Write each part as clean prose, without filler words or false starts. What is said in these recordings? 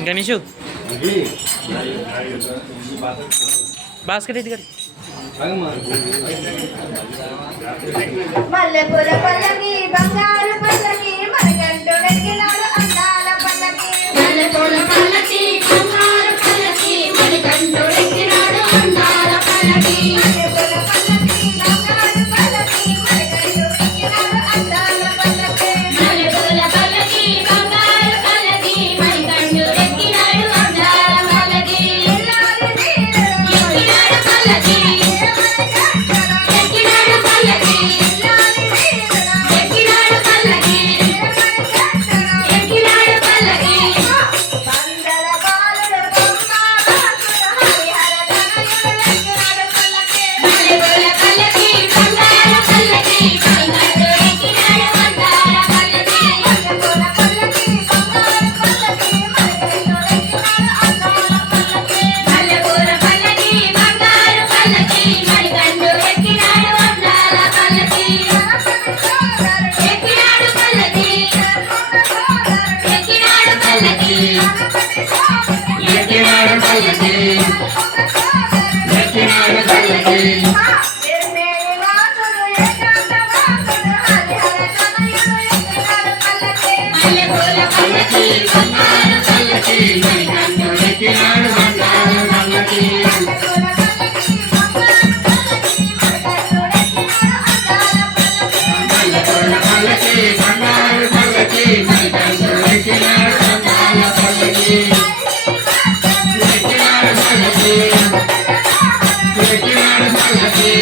Ganesh basket ఇటు గారి మల్లెపూల పల్లకి బంగారు పల్లకి మనకంటూ వెతికినాడు అందాల పల్లకి మల్లెపూల పల్లకి బంగారు పల్లకి మనకంటూ వెతికినాడు అందాల పల్లకి మల్లెపూల పల్లకి బంగారు పల్లకి మనకంటూ వెతికినాడు అందాల పల్లకి మల్లెపూల పల్లకి బంగారు పల్లకి మనకంటూ వెతికినాడు అందాల పల్లకి ఎల్లాలి ఎక్కినాడు పల్లకి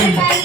Thank you.